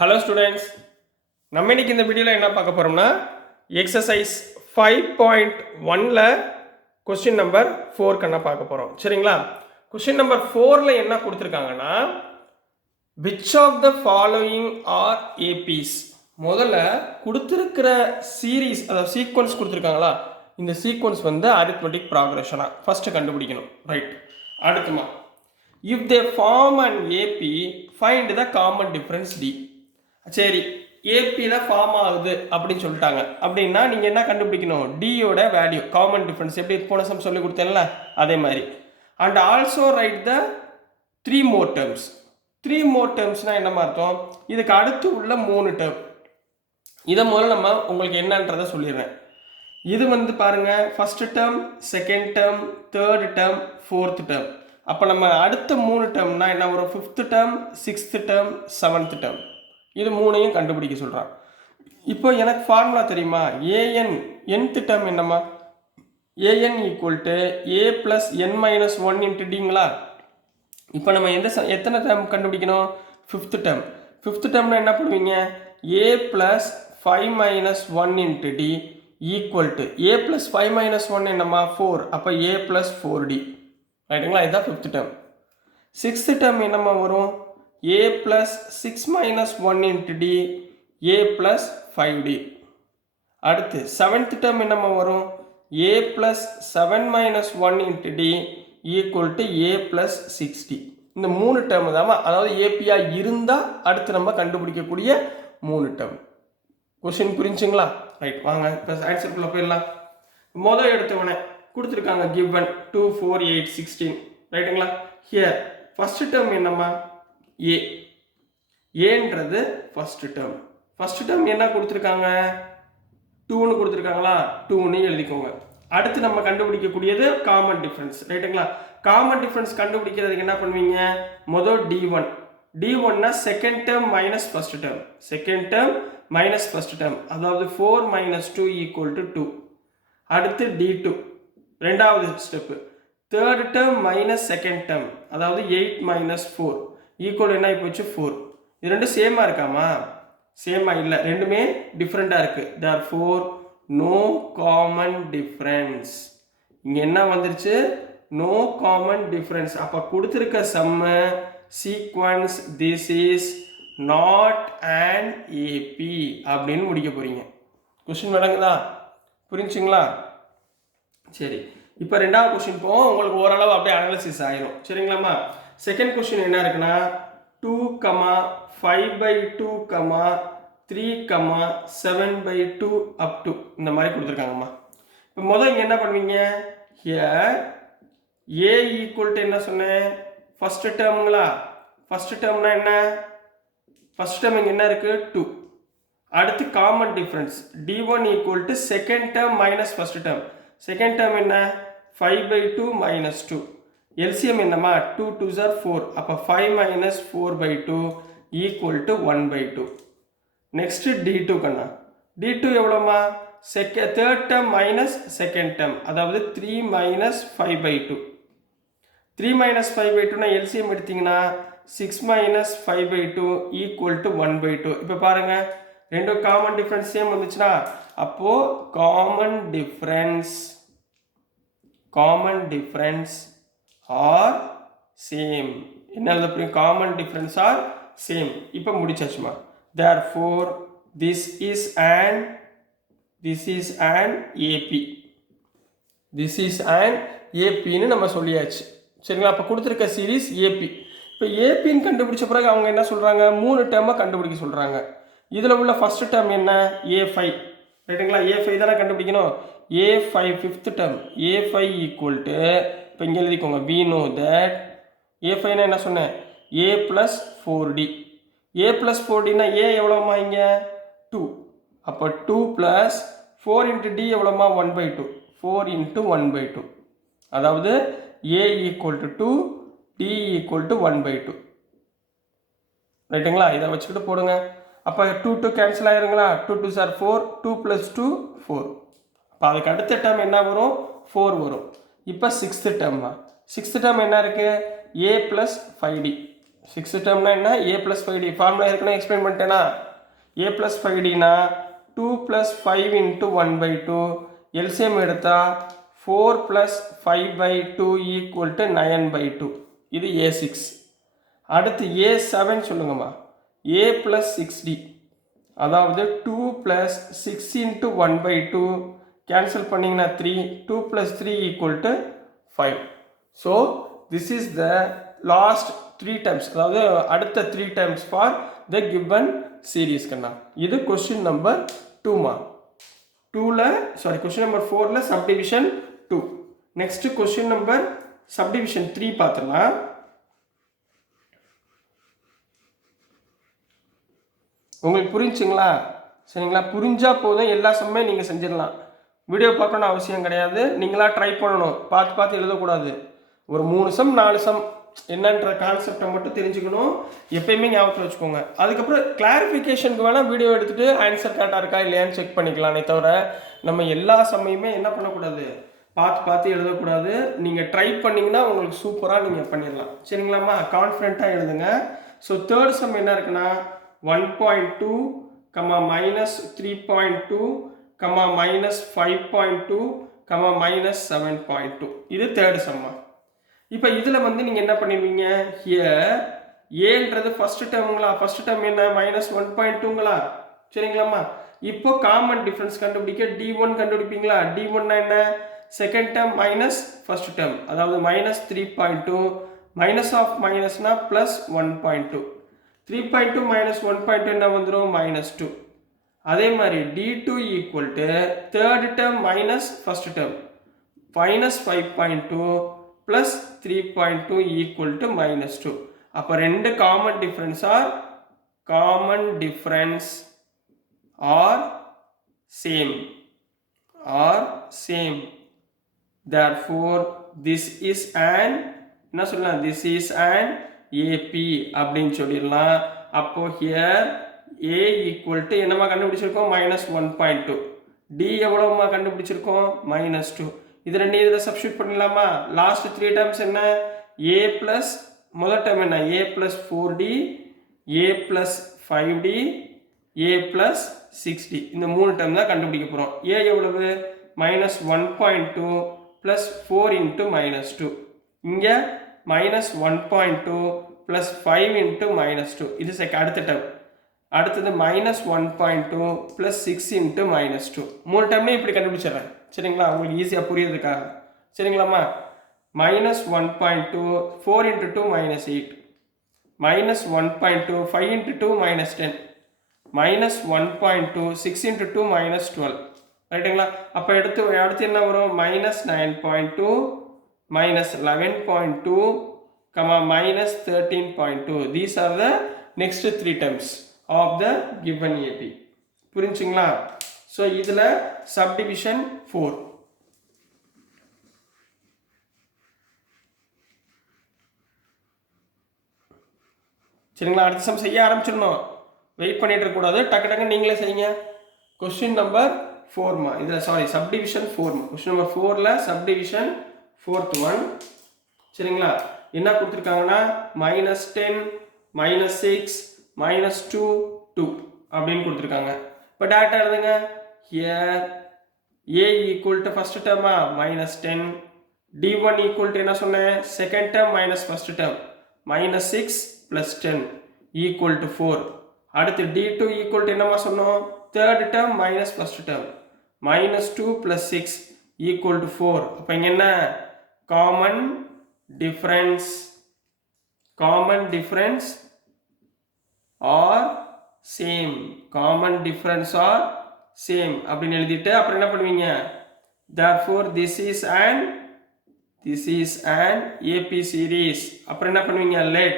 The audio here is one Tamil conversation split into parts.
ஹலோ ஸ்டூடெண்ட்ஸ், நம்ம இன்னைக்கு இந்த வீடியோவில் என்ன பார்க்க போகிறோம்னா எக்ஸசைஸ் 5.1ல் கொஸ்டின் நம்பர் 4 கண்ணா பார்க்க போகிறோம். சரிங்களா? கொஸ்டின் நம்பர் 4ல் என்ன கொடுத்துருக்காங்கன்னா, which of the following are APs. முதல்ல கொடுத்துருக்கிற சீரீஸ், அதாவது சீக்வன்ஸ் கொடுத்துருக்காங்களா, இந்த சீக்வன்ஸ் வந்து அரித்மெட்டிக் ப்ராக்ரெஷனாக ஃபஸ்ட்டு கண்டுபிடிக்கணும். ரைட். அடுத்துமா, if they form an AP, find the common difference D. சரி, ஏபி தான் ஃபார்ம் ஆகுது அப்படின்னு சொல்லிட்டாங்க. அப்படின்னா நீங்கள் என்ன கண்டுபிடிக்கணும்? டியோட வேல்யூ, காமன் டிஃப்ரென்ஸ். எப்படி போன சம் சொல்லி கொடுத்தேன்ல அதே மாதிரி. And also right the 3 more terms. 3 more termsனால் என்னமா அர்த்தம்? இதுக்கு அடுத்து உள்ள 3 டேர்ம். இதை முதல்ல நம்ம உங்களுக்கு என்னன்றதை சொல்லிடுறேன். இது வந்து பாருங்க, first term, second term, third term, fourth term. அப்போ நம்ம அடுத்த 3 டேர்ம்னா என்ன வரும்? 5th term, 6th term, 7th term. இது மூணையும் கண்டுபிடிக்க சொல்கிறான். இப்போ எனக்கு ஃபார்முலா தெரியுமா? ஏஎன் nth டேர்ம் என்னம்மா? A n equal to a plus n minus 1 into டிங்களா. இப்போ நம்ம எத்தனை டேர்ம் கண்டுபிடிக்கணும்? 5th term. 5th டேர்ம்னா என்ன பண்ணுவீங்க? A plus 5 minus 1 into d equal to a plus 5 minus 1 என்னம்மா? 4. அப்போ ஏ ப்ளஸ் 4d. ரைட்டுங்களா? இதுதான் 5th டேர்ம். 6th டேர்ம் என்னம்மா வரும்? a plus 6 minus 1 into d, a plus 5d. அடுத்து 7th term என்னமா வரும்? a plus 7 minus 1 into d equal to a plus 6d. இந்த 3 term தான், அதாவது ஏபியா இருந்தா அடுத்து நம்ம கண்டுபிடிக்கக்கூடிய 3 term. கொஸ்டின் புரிஞ்சுங்களா? ரைட், வாங்க இப்போ ஆன்சருக்குள்ள போயிடலாம். முதல் எடுத்தவனே கொடுத்துருக்காங்க given 2 4 8 16. ரைட்டுங்களா? ஹியர் ஃபர்ஸ்ட் term என்னம்மா? ஏ. ஏன்றது ஃபர்ஸ்ட் டேர்ம். ஃபர்ஸ்ட் டேர்ம் என்ன கொடுத்துருக்காங்க? 2ன்னு கொடுத்துருக்காங்களா? 2ன்னு எழுதிக்கோங்க. அடுத்து நம்ம கண்டுபிடிக்கக்கூடியது காமன் டிஃப்ரென்ஸ். ரைட்டுங்களா? காமன் டிஃப்ரென்ஸ் கண்டுபிடிக்கிறதுக்கு என்ன பண்ணுவீங்க? முதல் D1. D1னா second term minus first term. Second term minus first term, அதாவது 4 மைனஸ் 2 ஈக்குவல் டு 2. அடுத்து D2, ரெண்டாவது step. Third term minus second term, அதாவது 8 மைனஸ் 4 ஈக்குவல் என்ன போச்சு? 4. இது ரெண்டும் சேமாக இருக்காமா? சேமாக இல்லை, ரெண்டுமே டிஃப்ரெண்ட்டாக இருக்குது. therefore no common difference. இங்கே என்ன வந்துருச்சு? No common difference. அப்போ கொடுத்துருக்க சம்ம sequence this is not and AP அப்படின்னு முடிக்க போகிறீங்க. கொஸ்டின் விளங்குதா? புரிஞ்சுங்களா? சரி, இப்போ ரெண்டாவது கொஸ்டின் போவோம். உங்களுக்கு ஓரளவு அப்படியே அனாலிசிஸ் ஆயிரும். சரிங்களாம்மா? செகண்ட் கொஸ்டின் என்ன இருக்குன்னா 2, 5/2, 3, 7/2 அப் டு இந்த மாதிரி கொடுத்துருக்காங்கம்மா. இப்போ முதல் இங்கே என்ன பண்ணுவீங்க? ஹியர் ஏ ஈக்குவல் டு என்ன சொன்னேன்? ஃபர்ஸ்ட் டேர்முங்களா? ஃபர்ஸ்ட் டேர்ம்னா என்ன? ஃபர்ஸ்ட் டேர்ம் இங்கே என்ன இருக்குது? 2. அடுத்து common difference D1 equal to second term minus first term. Second term என்ன? 5/2 மைனஸ் 2. எல்சிஎம் என்னம்மா? 2 2s are 4. அப்போ 5 minus 4/2 equal to 1/2. Next D2 கண்ணா. D2 எவ்வளோமா? Third term minus second term, அதாவது 3 minus 5/2. 3 minus 5/2னா எல்சிஎம் எடுத்தீங்கன்னா 6 minus 5/2 equal to 1/2. இப்போ பாருங்க, ரெண்டும் காமன் டிஃப்ரென்ஸ் சேம் வந்துச்சுன்னா அப்போ காமன் டிஃப்ரென்ஸ் ஆர் சேம். என்ன எழுத போறீங்க? Common difference are same. இப்போ முடிச்சாச்சுமா. therefore this is an AP. this is an APன்னு நம்ம சொல்லியாச்சு. சரிங்களா? அப்போ கொடுத்துருக்க சீரீஸ் ஏபி. இப்போ ஏபின்னு கண்டுபிடிச்ச பிறகு அவங்க என்ன சொல்கிறாங்க? 3 டேர்மை கண்டுபிடிக்க சொல்கிறாங்க. இதில் உள்ள ஃபர்ஸ்ட் டேர்ம் என்ன? A5. ரைட்டுங்களா? A5 தானே கண்டுபிடிக்கணும். A5 fifth term. A5 equal to, இப்போ இங்கே எழுதிக்கோங்க, we know that A5னா என்ன சொன்னேன்? A plus 4D. A plus 4Dனா A எவ்வளோமா? இங்கே 2. அப்போ 2 plus 4 into D எவ்வளோமா? 1/2. 4 into 1/2. அதாவது A equal to 2, D equal to 1/2. ரைட்டுங்களா? இதை வச்சுக்கிட்டு போடுங்க. அப்போ 2 2 கேன்சல் ஆயிருங்களா? 2 2s are 4. 2 plus 2 4. அப்போ அதுக்கு அடுத்த டேர்ம் என்ன வரும்? 4 வரும். இப்போ 6th டேர்ம்மா. 6th டேர்ம் என்ன இருக்குது? A plus 5D. 6 டேர்ம்னா என்ன a + 5d ஃபார்முலா ஏற்கனவே எக்ஸ்பிளைன் பண்ணிட்டேனா a + 5dனா 2 + 5 × 1/2 எல்சிஎம் எடுத்தா 4 + 5/2 = 9/2 இது a6 அடுத்து a7 சொல்லுங்கம்மா a + 6d அதாவது 2 + 6 × 1/2 கேன்சல் பண்ணிங்கன்னா 3 2 + 3 = 5 so this is the last 3 times அதாவது அடுத்த 3 times for the given series கண்ணா இது கொஸ்டின் நம்பர் 2மா 2ல சாரி கொஸ்டின் நம்பர் 4ல subdivision 2 next question number subdivision 3 பார்த்துடலாம் உங்களுக்கு புரிஞ்சுங்களா சரிங்களா புரிஞ்சா போதும் எல்லா சம்மே நீங்கள் செஞ்சிடலாம் வீடியோ பார்க்கணும்னு அவசியம் கிடையாது நீங்களா ட்ரை பண்ணணும் பார்த்து எழுதக்கூடாது ஒரு 3 சம் 4 சம் என்னன்ற கான்செப்டை மட்டும் தெரிஞ்சுக்கணும் எப்பயுமே ஞாபகத்தில் வச்சுக்கோங்க அதுக்கப்புறம் கிளாரிஃபிகேஷனுக்கு வேணால் வீடியோ எடுத்துகிட்டு ஆன்சர் கரெக்டாக இருக்கா இல்லையான்னு செக் பண்ணிக்கலாமே தவிர நம்ம எல்லா சமயமே என்ன பண்ணக்கூடாது பார்த்து எழுதக்கூடாது நீங்கள் ட்ரை பண்ணிங்கன்னா உங்களுக்கு சூப்பராக நீங்கள் பண்ணிடலாம் சரிங்களாம்மா கான்ஃபிடென்ட்டாக எழுதுங்க ஸோ தேர்ட் சம் என்ன இருக்குன்னா 1.2, -3.2, -5.2, -7.2 இது தேர்ட் சம்மா இப்போ இதில் வந்து நீங்கள் என்ன பண்ணிடுவீங்க ஹியர் ஏன்றது ஃபர்ஸ்ட் டேர்முங்களா ஃபர்ஸ்ட் டேர்ம் என்ன -1.2ங்களா சரிங்களாம்மா இப்போ காமன் டிஃபரன்ஸ் கண்டுபிடிக்க d1 கண்டுபிடிப்பீங்களா d1னா என்ன second term minus first term அதாவது -3.2 மைனஸ் ஆஃப் மைனஸ்னா +1.2 3.2 - 1.2 என்ன வந்துடும் -2 அதே மாதிரி d2 = third term minus first term -5.2 + 3.2 = -2 அப்போ ரெண்டு common difference R same therefore this is an என்ன சொல்லலாம் this is an AP அப்படின்னு சொல்லிடலாம் அப்போ here A = என்னமா கண்டுபிடிச்சிருக்கோம் -1.2 D எவ்வளவுமா கண்டுபிடிச்சிருக்கோம் -2 இது ரெண்டு இதில் சப்ஸ்டியூட் பண்ணிடலாமா லாஸ்ட் 3 டைம்ஸ் என்ன A + முதல் டைம் என்ன A + 4D A + 5D A + 6D இந்த 3 டைம் தான் கண்டுபிடிக்க போகிறோம் A எவ்வளவு -1.2 + 4 × -2 இங்கே -1.2 + 5 × -2 இது அடுத்த டைம் அடுத்தது -1.2 + 6 × -2 3 டைம்ல இப்படி கண்டுபிடிச்சிடுறேன் சரிங்களா உங்களுக்கு ஈஸியாக புரியுறதுக்காக சரிங்களாம்மா -1.2 4 × 2 -8 -1.2 5 × 2 -10 -1.2 6 × 2 -12 ரைட்டுங்களா அப்போ அடுத்து என்ன வரும் -9.2 -11.2 -13.2 these are the next 3 terms of the given AP புரிஞ்சுங்களா ஸோ இதில் சப்டிவிஷன் 4 சரிங்களா அடுத்த சம் செய்ய ஆரம்பிச்சிடணும் வெயிட் பண்ணிட்டு இருக்கக்கூடாது டக்கு நீங்களே செய்யுங்க கொஸ்டின் நம்பர் 4மா இதில் சாரி சப்டிவிஷன் 4மா கொஸ்டின் நம்பர் 4ல் சப்டிவிஷன் 4th ஒன் சரிங்களா என்ன கொடுத்துருக்காங்கன்னா -10 -6 -2 2 அப்படின்னு கொடுத்துருக்காங்க இப்போ டேரக்டாக எழுதுங்க ஹியர் A = ஃபர்ஸ்ட் டேர்மா -10 d1 = என்ன சொன்னேன் second term minus first term -6 + 10 = 4 அடுத்து d2 = என்னமா சொன்னோம் third term minus first term -2 + 6 = 4 அப்போ இங்கே என்ன காமன் டிஃபரன்ஸ் ஆர் சேம் அப்படின்னு எழுதிட்டு அப்புறம் என்ன பண்ணுவீங்க therefore this is an AP series அப்புறம் என்ன பண்ணுவீங்க let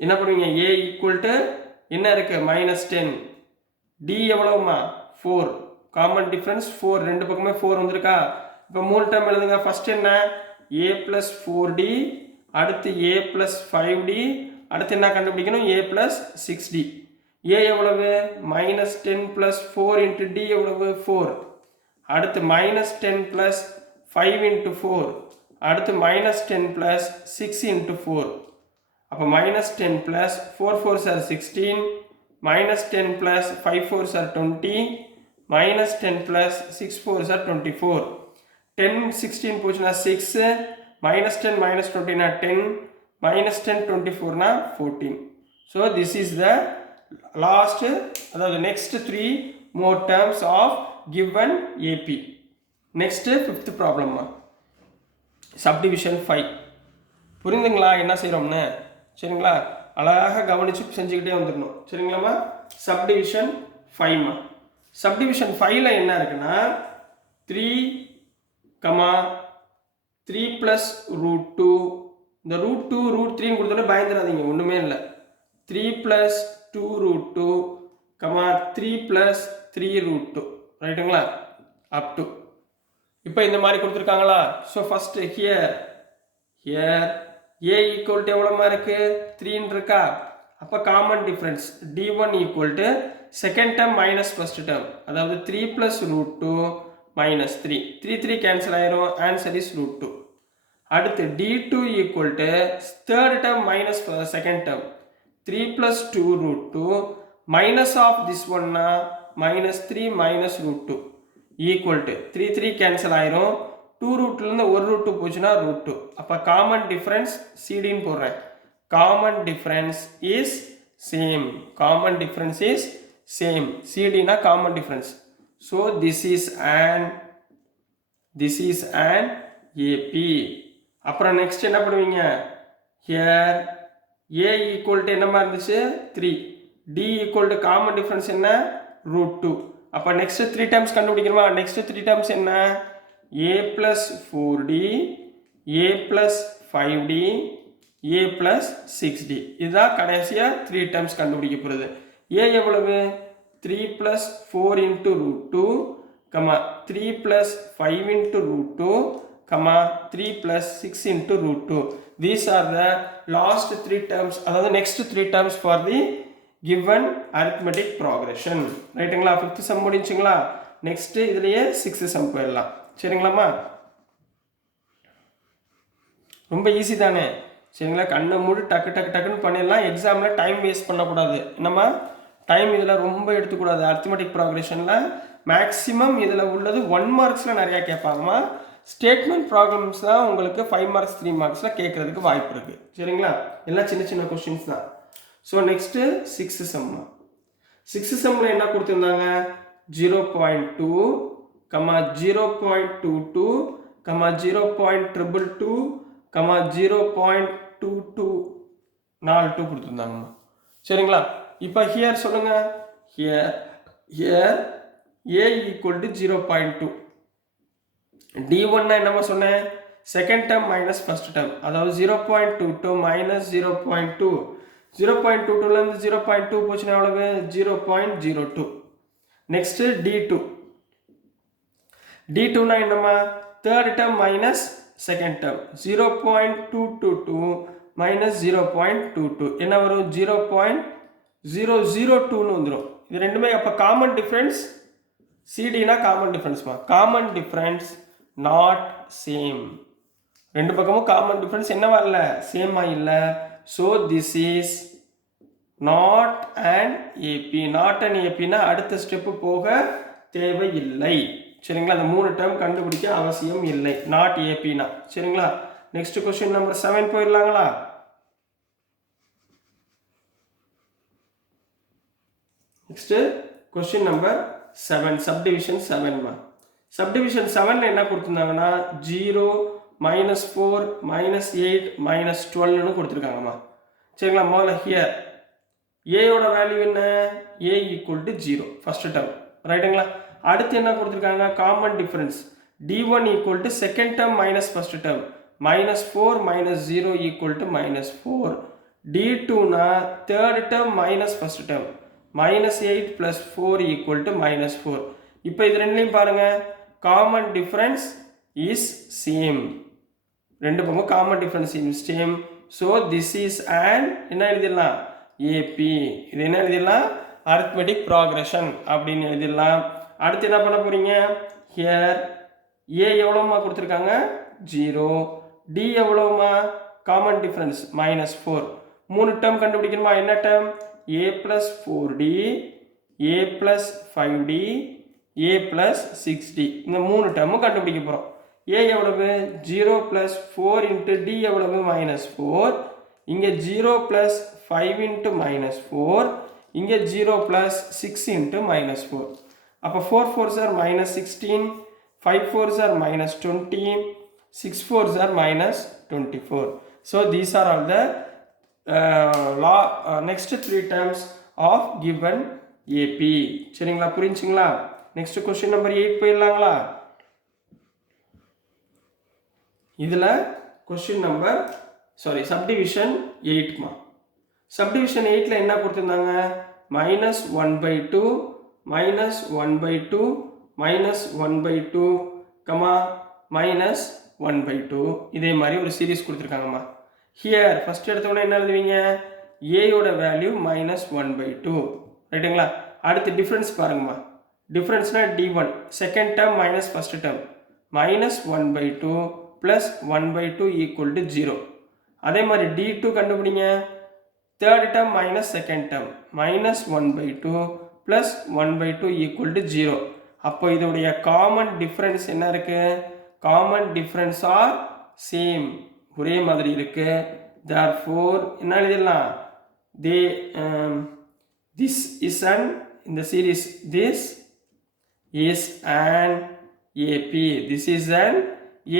என்ன பண்ணுவீங்க A = என்ன இருக்கு -10 D எவ்வளவுமா 4 காமன் டிஃபரன்ஸ் 4 ரெண்டு பக்கமே 4 வந்திருக்கா இப்போ 3 டைம் எழுதுங்க ஃபர்ஸ்ட் என்ன A + 4D அடுத்து A + 5D அடுத்து என்ன கண்டுபிடிக்கணும் A + 6D A எவ்வளவு -10 + 4 × D எவ்வளவு 4 அடுத்து -10 + 5 × 4 அடுத்து -10 + 6 × 4 அப்போ -10 plus 4 4s are 16, -10 plus 5 4s are 20, -10 plus 6 4s are 24. 10 16 போச்சுன்னா 6, -10 -20 na 10, -10 24 na 14. So this is the last, அதாவது next 3 more terms of given AP. Next fifth problem, subdivision 5. புரிந்துங்களா என்ன செய்கிறோம்னு? சரிங்களா, அழகாக கவனிச்சு செஞ்சுக்கிட்டே வந்துடணும். சரிங்களாம்மா? சப்டிவிஷன் 5மா. சப்டிவிஷன் 5ல என்ன இருக்குன்னா 3, 3 plus √2. இந்த √2 √3 கொடுத்தோட பயந்துடாதீங்க, ஒன்றுமே இல்லை. 3 plus 2 √2, 3 plus 3 √2. ரைட்டுங்களா? அப் டு இப்போ இந்த மாதிரி கொடுத்துருக்காங்களா? So first here a equal to எவ்வளோமா இருக்கு? 3 இருக்கா? அப்போ common difference d1 equal to second term minus first term, அதாவது 3 plus √2 minus 3. 3 கேன்சல் ஆயிரும், ஆன்சர் இஸ் √2. அடுத்து d2 equal to third term minus second term, 3 plus 2 √2 minus of this ஒன்னா -3 minus √2 ஈக்குவல் டு 3 கேன்சல் ஆயிரும், 2 ரூட்லேருந்து ஒரு ரூட் போச்சுன்னா √2. அப்போ காமன் டிஃபரன்ஸ் சிடின்னு போடுறேன். Common difference is same. Common difference is same. சிடினா common difference. So this is an AP. அப்புறம் நெக்ஸ்ட் என்ன பண்ணுவீங்க? ஹியர் a ஈக்குவல் டு என்னமா இருந்துச்சு? 3. d equal to common difference என்ன? √2. அப்போ நெக்ஸ்ட் 3 டைம்ஸ் கண்டுபிடிக்கிறோமா? நெக்ஸ்ட் 3 டைம்ஸ் என்ன? a plus 4d, a plus 5d, a plus 6d. இதுதான் கடைசியா 3 டைம்ஸ் கண்டுபிடிக்க போகிறது. a எவ்வளவு? 3 plus 4 into √2, 3 plus 5 into √2, 3 plus 6 into √2. These are the last 3 terms, அதாவது next 3 terms for the given arithmetic progression. ரைட்டுங்களா? 5th sum முடிஞ்சுங்களா? நெக்ஸ்ட் இதுலயே 6th sum போயிடலாம். சரிங்களாம்மா? ரொம்ப ஈஸி தானே? சரிங்களா, கண்ணை மூடி டக்கு டக்கு டக்குன்னு பண்ணிடலாம். எக்ஸாமில் டைம் வேஸ்ட் பண்ணக்கூடாது. என்னம்மா, டைம் இதில் ரொம்ப எடுத்துக்கூடாது. அரித்மெட்டிக் ப்ராக்ரெஷனில் மேக்ஸிமம் இதில் உள்ளது 1 மார்க்ஸில் நிறையா கேட்பாங்கம்மா. ஸ்டேட்மெண்ட் ப்ராப்ளம்ஸ் தான் உங்களுக்கு 5 மார்க்ஸ் 3 மார்க்ஸில் கேட்குறதுக்கு வாய்ப்பு இருக்குது. சரிங்களா, எல்லாம் சின்ன சின்ன கொஸ்டின்ஸ் தான். So next 6th sum. 6th sumமில் என்ன கொடுத்துருந்தாங்க? 0.2, 0.22, 0.222, 0.2242 கொடுத்துருந்தாங்கம்மா. சரிங்களா, இப்போ ஹியர் சொல்லுங்க. Here a equal to 0.2. d1 என்னமா சொன்னேன்? Second term minus first term, அதாவது 0.22 மைனஸ் 0.2. 0.22லேருந்து 0.2 போச்சுன்னா எவ்வளவு? 0.02. Next d2. d2னா என்னமா? Third term minus second term, 0.222 minus 0.22 என்ன வரும்? 0.002ன்னு வந்துடும். இது ரெண்டுமே அப்போ காமன் டிஃபரன்ஸ். சிடினா காமன் டிஃபரன்ஸ்மா. Common difference not same. ரெண்டு பக்கமும் காமன் டிஃபரன்ஸ் என்னவா இல்லை? சேமா இல்லை. So this is not and AP. Not and ஏபினா அடுத்த ஸ்டெப்பு போக தேவையில்லை. சரிங்களா, அந்த 3 டேர்ம் கண்டுபிடிக்க அவசியம் இல்லை. நாட் ஏபினா. சரிங்களா, நெக்ஸ்ட் கொஸ்டின் நம்பர் 7 போயிடலாங்களா? நெக்ஸ்ட் கொஸ்டின் நம்பர் 7, சப்டிவிஷன் 7மா. சப்டிவிஷன் 7ல என்ன கொடுத்துருந்தாங்கன்னா 0, -4, -8, -12ன்னு கொடுத்துருக்காங்கம்மா. சரிங்களா, முதல்ல ஹியர் ஏயோட வேல்யூ என்ன? a equal to 0 first term. ரைட்டுங்களா, அடுத்து என்ன கொடுத்துருக்காங்க? Common difference d1 equal to second term minus first term, -4 -0 equal to -4. d2னா third term minus first term, -8 + 4 equal to -4. இப்போ இது ரெண்டுலையும் பாருங்க, காமன் டிஃபரன்ஸ் இஸ் சேம். ரெண்டு பக்கம் common difference is same. So this is and என்ன எழுதிடலாம்? ஏபி. இது என்ன எழுதிடலாம்? அரித்மெட்டிக் ப்ராக்ரெஷன் அப்படின்னு எழுதிடலாம். அடுத்து என்ன பண்ண போறீங்க? ஹியர் ஏ எவ்வளோமா கொடுத்துருக்காங்க? 0. டி எவ்வளோமா? Common difference -4. மூணு டேர்ம் கண்டுபிடிக்கணுமா? என்ன term? a plus 4d a plus 5d a plus 6d இந்த மூணு டேர்மும் கண்டுபிடிக்க போகிறோம். a எவ்வளவு? 0 plus 4 into d எவ்வளவு? minus 4. இங்கே 0 plus 5 into minus 4. இங்கே 0 plus 6 into minus 4. அப்போ 4 4s are minus 16, 5 4s are minus 20, 6 4s are minus 24. So these are all the next three terms of given AP. சரிங்களா? புரிஞ்சுங்களா? next question number 8 போயிடலாங்களா? இதில் question number subdivision 8மா. subdivision 8ல என்ன கொடுத்திருந்தாங்க? minus 1 by 2 minus 1 by 2 minus 1 by 2 minus 1 by 2 இதே மாதிரி ஒரு சீரிஸ் கொடுத்துருக்காங்கம்மா. ஹியர் ஃபர்ஸ்ட் எடுத்தோன்னே என்ன எழுதுவீங்க? ஏயோட வேல்யூ minus 1 by 2 ரைட்டுங்களா? அடுத்து டிஃப்ரென்ஸ் பாருங்கம்மா. டிஃப்ரென்ஸ்னா d1 second term minus first term minus 1 by 2 plus 1 by 2 equal to 0. அதே மாதிரி d2 கண்டுபிடிங்க. Third term minus second term minus 1 by 2 plus 1 by 2 equal to 0. அப்போ இதோடைய காமன் டிஃப்ரென்ஸ் என்ன இருக்கு? காமன் டிஃப்ரென்ஸ் ஆர் சேம், ஒரே மாதிரி இருக்கு. therefore என்ன எழுதிடலாம்? this is an in the series this is an AP, this is an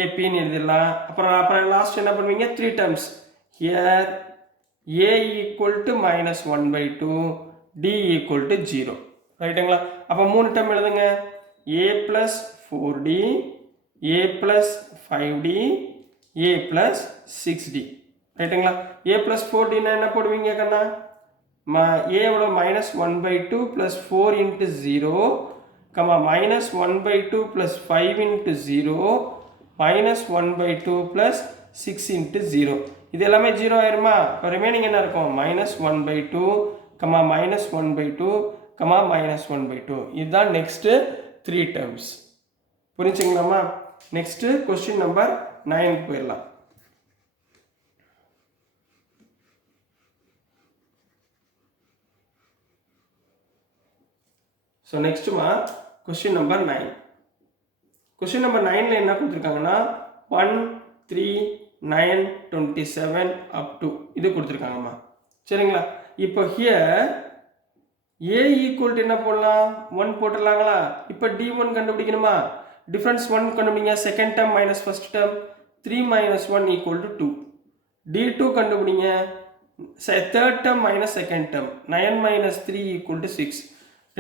AP ன்னு எழுதிடலாம். அப்புறம் லாஸ்ட் என்ன பண்ணுவீங்க? 3 terms. here a equal to minus 1 by 2 d equal to 0 ரைட்டுங்களா? அப்போ மூணு டேர்ம் எழுதுங்க. a plus 4d a plus 5d a plus 6d ரைட்டுங்களா? a plus 4d என்ன போடுவீங்க கண்ணா? a எவ்வளோ? minus 1 by 2 plus 4 into 0 minus 1 by 2 plus 5 into 0 minus 1 by 2 plus 6 into 0 இது எல்லாமே 0 ஆயிருமா? இப்போ ரிமைனிங் என்ன இருக்கும்? minus 1 by 2 minus 1 by 2 minus 1 by 2 இதுதான் நெக்ஸ்ட் 3 terms. புரிஞ்சுங்களாமா? நெக்ஸ்ட் கொஸ்டின் நம்பர் 9 போயிடலாம். ஸோ நெக்ஸ்ட்டுமா கொஸ்டின் நம்பர் 9. கொஸ்டின் நம்பர் 9ல என்ன கொடுத்துருக்காங்கன்னா 1 3 9 27 up to இது கொடுத்துருக்காங்கம்மா. சரிங்களா? இப்போ ஹியர் a ஈக்குவல் டு என்ன போடலாம்? 1 போட்டுடலாங்களா? இப்போ d1 கண்டுபிடிக்கணுமா? டிஃபரன்ஸ் 1 கண்டுபிடிங்க. Second term minus first term 3 minus 1 equal to 2. d2 கண்டுபிடிங்க. Third term minus second term 9 minus 3 equal to 6.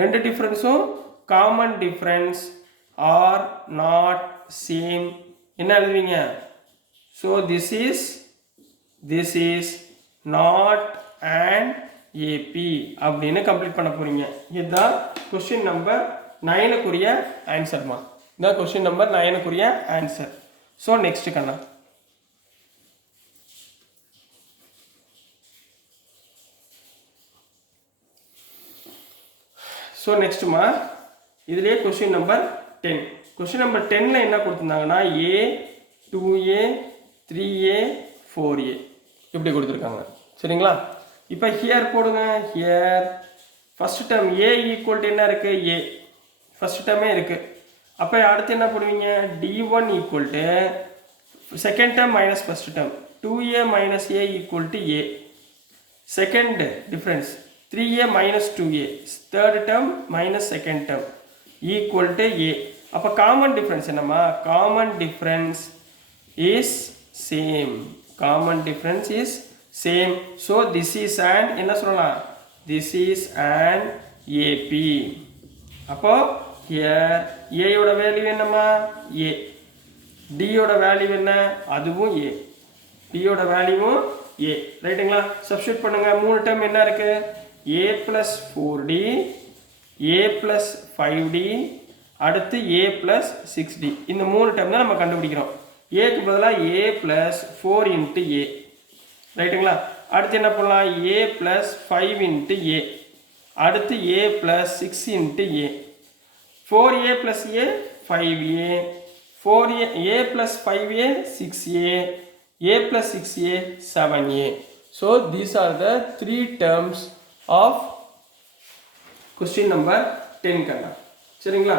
ரெண்டு டிஃபரன்ஸும் common difference are not same. என்ன எழுதுவீங்க? So this is not and AP அப்படின்னு கம்ப்ளீட் பண்ண போறீங்க. இதுதான் கொஸ்டின் நம்பர் 9க்குரிய ஆன்சர்மா. இதுதான் கொஸ்டின் நம்பர் 9க்குரிய ஆன்சர். ஸோ நெக்ஸ்ட் கண்ணா ஸோ நெக்ஸ்ட்டுமா இதுலேயே கொஸ்டின் நம்பர் 10. கொஸ்டின் நம்பர் 10ல என்ன கொடுத்துருந்தாங்கன்னா a 2a 3a 4a இப்படி கொடுத்துருக்காங்க. சரிங்களா? இப்போ ஹியர் போடுங்க. Here first term a equal to என்ன இருக்கு? a ஃபர்ஸ்ட் டேர்மே இருக்கு. அப்போ அடுத்து என்ன போடுவீங்க? d1 equal to second term minus first term 2a minus a equal to a. Second difference 3a minus 2a third term minus second term equal to a. அப்போ காமன் டிஃபரன்ஸ் என்னம்மா? Common difference is same. Common difference is same. So this is and என்ன சொல்லலாம்? This is and AP. அப்போ ஹியர் ஏயோட வேல்யூ என்னம்மா? a. டியோட வேல்யூ என்ன? அதுவும் a. டியோட வேல்யூவும் a ரைட்டுங்களா? சப்ஸ்டியூட் பண்ணுங்க. மூணு டேர்ம் என்ன இருக்கு? a plus 4d a plus 5d அடுத்து a plus 6d இந்த மூணு டேர்ம் தான் நம்ம கண்டுபிடிக்கிறோம். ஏக்கு பதிலாக a plus 4 into a ரைட்டுங்களா? அடுத்து என்ன பண்ணலாம்? a plus 5 into a அடுத்து a plus 6 into a 4a plus a 5a 4a a plus 5a 6a a plus 6a 7a So these are the 3 terms of question number 10 கண்ணா. சரிங்களா?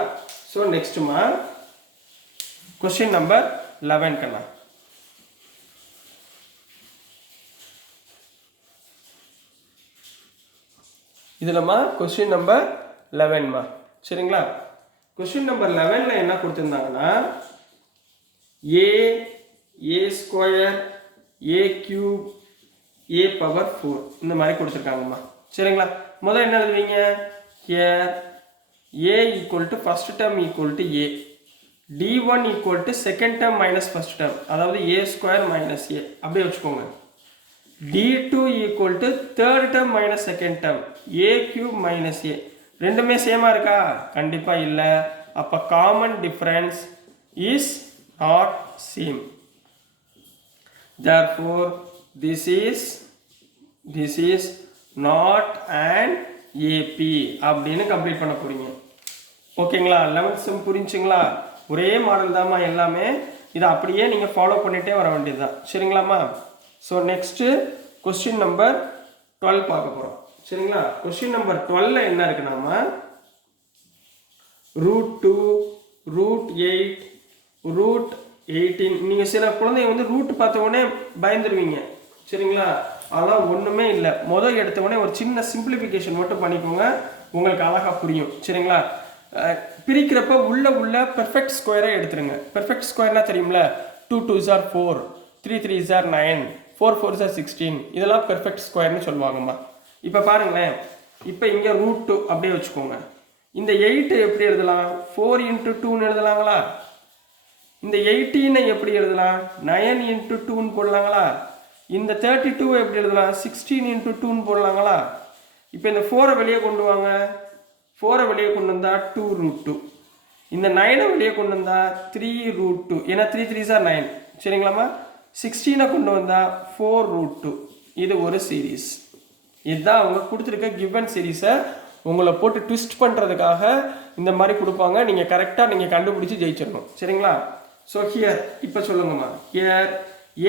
So next மா question number 11 கண்ணா. இதுலமா question number 11 மா. சரிங்களா? question number 11ல என்ன கொடுத்திருந்தாங்கன்னா a square a cube a power 4 இந்த மாதிரி கொடுத்திருக்காங்கம்மா. சரிங்களா? முதல்ல என்ன எழுதுவீங்க? here a equal to first term equal to a, d1 equal to second term minus first term, அதாவது a square minus a அப்படியே வச்சுக்கோங்க. d2 equal to third term minus second term, a cube minus a. ரெண்டுமே சேமா இருக்கா? கண்டிப்பா இல்ல. அப்ப common difference is not same. Therefore this is not an AP அப்படின்னு கம்ப்ளீட் பண்ண போறீங்க. ஓகேங்களா? 11th சம் புரிஞ்சுங்களா? ஒரே மாடல் தான்மா எல்லாமே. இதை அப்படியே நீங்க ஃபாலோ பண்ணிட்டே வர வேண்டியதுதான். சரிங்களாம்மா? ஸோ நெக்ஸ்ட் கொஸ்டின் நம்பர் 12 பார்க்க போறோம். சரிங்களா? கொஸ்டின் நம்பர் 12ல என்ன இருக்குன்னாமா √2 √8 √18. நீங்க சில குழந்தைங்க வந்து ரூட் பார்த்த உடனே பயந்துருவீங்க. சரிங்களா? அதெல்லாம் ஒண்ணுமே இல்லை. முதல் எடுத்த உடனே ஒரு சின்ன சிம்பிளிஃபிகேஷன் மட்டும் பண்ணிக்கோங்க, உங்களுக்கு அழகா புரியும். சரிங்களா? பிரிக்கிறப்ப உள்ள பெர்ஃபெக்ட் ஸ்கொயரை எடுத்துருங்க. பெர்ஃபெக்ட் ஸ்கொயர்னா தெரியும்ல, 2 2s are 4, 3 3s are 9, 4 4s are 16. இதெல்லாம் பெர்ஃபெக்ட் ஸ்கொயர்னு சொல்லுவாங்கம்மா. இப்போ பாருங்களேன், இப்போ இங்கே √2 அப்படியே வச்சுக்கோங்க. இந்த 8 எப்படி எழுதலாம்? 4 × 2ன்னு எழுதலாங்களா? இந்த 18 எப்படி எழுதலாம்? 9 × 2ன்னு போடலாங்களா? இந்த 32 எப்படி எழுதலாம்? 16 × 2ன்னு போடலாங்களா? இப்போ இந்த 4 வெளியே கொண்டு வாங்க. 4 வெளியே கொண்டு வந்தா 2 √2. இந்த 9 வெளியே கொண்டு வந்தா 3 √2. ஏன்னா 3 3s are 9. சரிங்களாம்மா? 16 கொண்டு வந்தா 4 √2. இது ஒரு சீரீஸ். இதுதான் அவங்க கொடுத்துருக்க கிவன் சீரீஸை உங்களை போட்டு ட்விஸ்ட் பண்ணுறதுக்காக இந்த மாதிரி கொடுப்பாங்க. நீங்கள் கரெக்டாக நீங்கள் கண்டுபிடிச்சி ஜெயிச்சிடணும். சரிங்களா? ஸோ ஹியர் இப்போ சொல்லுங்கம்மா. ஹியர்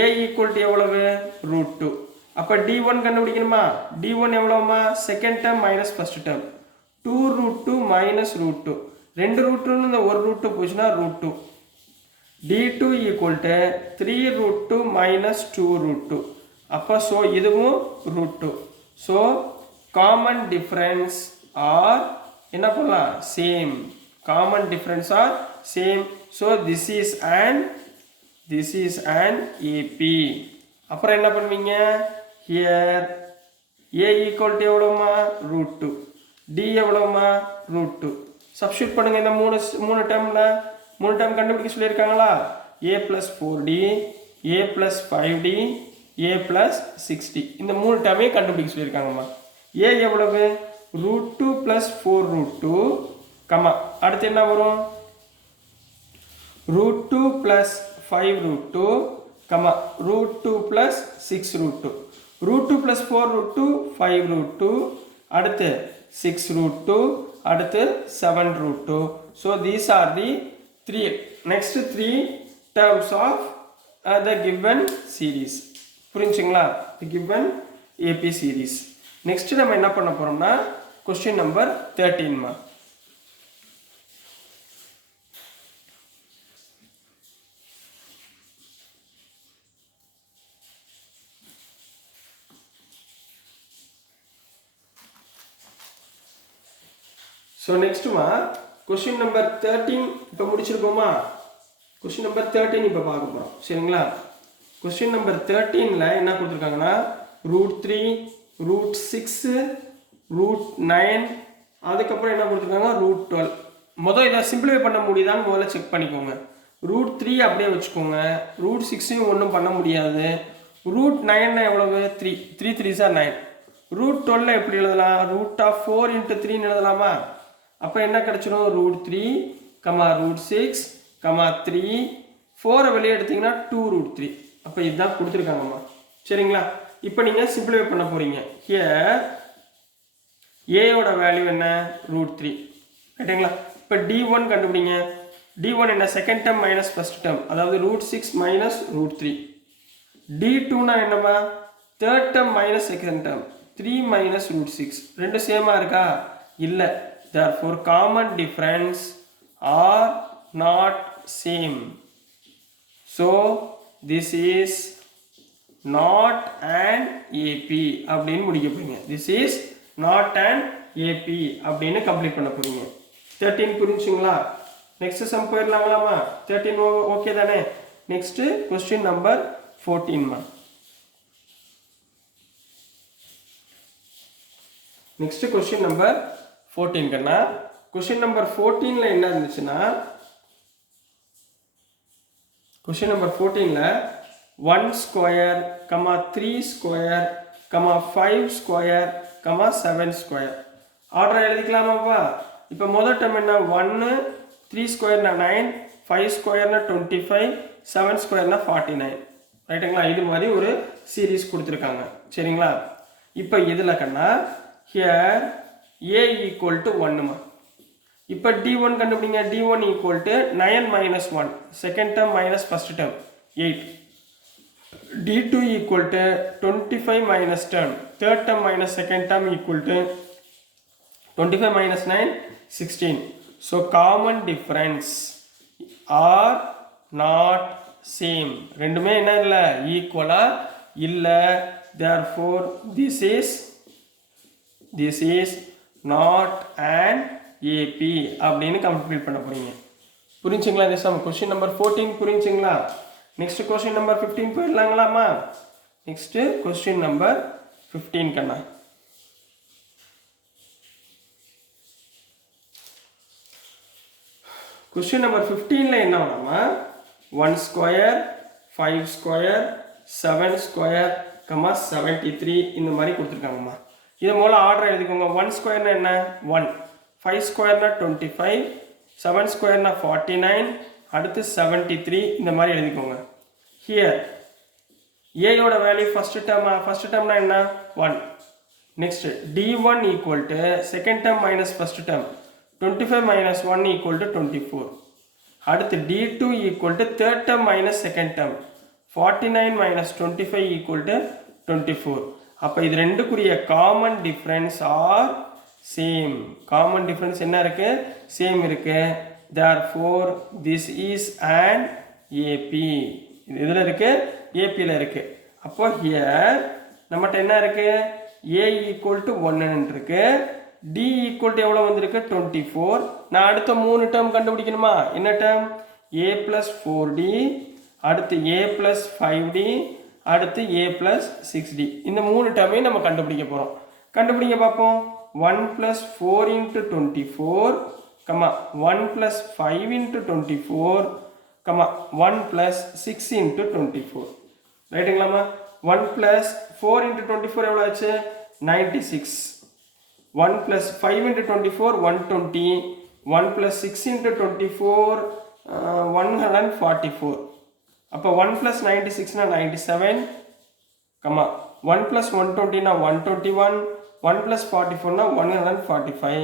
a ஈக்குவல் டு எவ்வளவு? √2. அப்போ d1 கண்டுபிடிக்கணுமா? d1 எவ்வளவுமா? Second term minus first term. 2 √2 minus √2. 2 √2ன்னு இந்த ஒரு √2 போச்சுன்னா √2. d2 equal to 3 √2 minus 2 √2. அப்போ ஸோ இதுவும் √2. ஸோ காமன் டிஃப்ரென்ஸ் ஆர் என்ன பண்ணலாம்? Same. Common difference are same. So this is an AP. அப்புறம் என்ன பண்ணுவீங்க? ஹியர் a ஈக்குவல் டு எவ்வளோமா? √2. d எவ்வளோமா? √2. சப்ஸ்டியூட் பண்ணுங்க. இந்த மூணு டேர்ம் கண்டுபிடிக்க சொல்லியிருக்காங்களா? a + 4d, a + 5d, a + 6d. இந்த மூணு டேர்மையும் கண்டுபிடிக்க சொல்லியிருக்காங்கம்மா. a எவ்வளவு? √2 + 4 √2, கமா அடுத்து என்ன வரும்? √2 + 5 √2, கமா √2 + 6 √2. √2 + 4 √2, 5 √2, அடுத்து 6 √2, அடுத்து 7 √2. So these are the next three terms of the given series. புரிஞ்சுங்களா? the given AP series. next நம்ம என்ன பண்ண போறோம்னா question number 13 மா. So next மா question number 13 இப்போ முடிச்சிருக்கோமா? question number 13 இப்போ பார்க்க போறோம். சரிங்களா? question number 13ல என்ன கொடுத்திருக்காங்கன்னா √3, √6, √9, அதுக்கப்புறம் என்ன கொடுத்திருக்காங்க? √12. முதல்ல இதை சிம்பிளிஃபை பண்ண முடியுதான்னு முதல்ல செக் பண்ணிக்கோங்க. √3 அப்படியே வச்சுக்கோங்க. √6 ஒன்றும் பண்ண முடியாது. √9 எவ்வளவு? 3 3 3s are 9. √12 எப்படி எழுதலாம்? √4 × 3 எழுதலாமா? அப்போ என்ன கிடைச்சிடும்? √3, √6, 3, 4 வெளியே எடுத்தீங்கன்னா 2 √3. அப்போ இதுதான் கொடுத்துருக்காங்கம்மா. சரிங்களா? இப்போ நீங்கள் சிம்பிளிஃபை பண்ண போறீங்க. ஹியர் ஏயோட வேல்யூ என்ன? √3. ரைட்டுங்களா? இப்போ d1 கண்டுபிடிங்க. d1 என்ன? Second term minus first term, அதாவது √6 மைனஸ் √3. d2னா என்னம்மா? Third term minus second term 3 minus root 6 ரெண்டு சேமாக இருக்கா இல்லை. therefore common difference are not same. So this is not an AP அப்படின்னு முடிக்க போறீங்க. This is not an AP அப்படின்னு கம்ப்ளீட் பண்ண போறீங்க. 13 புரிஞ்சுங்களா? நெக்ஸ்ட் சம் போயிடலாங்களாமா? 13 ஓகே தானே? நெக்ஸ்ட் கொஸ்டின் நம்பர் 14மா. நெக்ஸ்ட் கொஸ்டின் நம்பர் 14 கண்ணா. கொஸ்டின் நம்பர் 14ல என்ன இருந்துச்சுன்னா, கொஸ்டின் நம்பர் 14ல 1 square, 3 square, 5 square, 7 square order எழுதிக்கலாமாப்பா? இப்போ முதல் டேர்ம் என்ன, 1 3 ஸ்கொயர்னா 9, 5 ஸ்கொயர்னா 25, 7 ஸ்கொயர்னா 49 ரைட்டுங்களா? இது மாதிரி ஒரு சீரீஸ் கொடுத்துருக்காங்க சரிங்களா? இப்போ இதில் கண்ணா ஹியர் a ஈக்குவல் டு 1மா. இப்போ d1 கண்டுபிடிங்க. d1 equal to 9 minus 1 second term minus first term 8. d2 equal to 25 minus term third term minus second term equal to 25 minus 9 16. So common difference are not same. ரெண்டுமே என்ன இல்லை, ஈக்குவலா இல்லை. therefore this is not an AP அப்படின்னு கம்ப்ளீட் பண்ண போறீங்க. புரிஞ்சுங்களா? இந்த சம் கொஸ்டின் நம்பர் 14 புரிஞ்சுங்களா? நெக்ஸ்ட் கொஸ்டின் நம்பர் 15 போயிடலாங்களாமா? நெக்ஸ்ட் கொஸ்டின் நம்பர் 15 கண்ணா. கொஸ்டின் நம்பர் 15ல என்ன வேணாமா, 1 ஸ்கொயர், 5 ஸ்கொயர், 7 ஸ்கொயர், 73 இந்த மாதிரி கொடுத்துருக்காங்கம்மா. இது மூலம் ஆர்டர் எழுதிக்கோங்க. 1 ஸ்கொயர்னா என்ன 1, 5 ஸ்கொயர்னா 25, 7 ஸ்கொயர்னா 49, அடுத்து 73 இந்த மாதிரி எழுதிக்கோங்க. ஹியர் ஏயோட வேல்யூ ஃபர்ஸ்ட் டேர்ம்னா என்ன 1. Next d1 equal to second term minus first term 25 minus 1 equal to 24. அடுத்து d2 equal to third term minus second term 49 minus 25 equal to 24. அப்போ இது ரெண்டுக்குரிய common difference are same. common difference என்ன இருக்கு, same இருக்கு. therefore this is an AP. இது இதில் இருக்கு, APல இருக்கு. அப்போ here நம்மகிட்ட என்ன இருக்கு, a equal to 1 இருக்கு, d ஈக்குவல் டு எவ்வளோ வந்திருக்கு 24. நான் அடுத்த 3 டேர்ம் கண்டுபிடிக்கணுமா? என்ன டேர்ம், a ப்ளஸ் 4d, அடுத்து a ப்ளஸ் 5d, அடுத்து a ப்ளஸ் 6d. இந்த 3 டேர்மையும் நம்ம கண்டுபிடிக்க போகிறோம். கண்டுபிடிக்க பார்ப்போம். 1 plus 4 into 24, 1 plus 5 into 24, 1 plus 6 into 24 ரைட்டுங்களாமா? 1 plus 4 into 24 எவ்வளோ ஆச்சு 96. 1 plus 5 into 24 120, 1 plus 6 into 24 144. அப்போ 1 plus 96 na 97, 1 plus 120 na 121, 1 plus 44 na 145.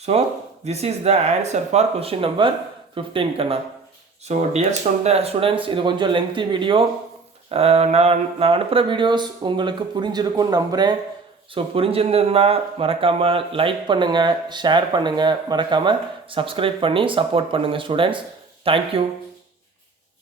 So this is the answer for question number 15 Kanna. So dear students, இது கொஞ்சம் lengthy video. நான் அனுப்புகிற வீடியோஸ் உங்களுக்கு புரிஞ்சிருக்கும்னு நம்புகிறேன். ஸோ புரிஞ்சிருந்ததுன்னா மறக்காமல் லைக் பண்ணுங்கள், ஷேர் பண்ணுங்கள், மறக்காமல் சப்ஸ்கிரைப் பண்ணி சப்போர்ட் பண்ணுங்கள் ஸ்டூடெண்ட்ஸ். தேங்க்யூ.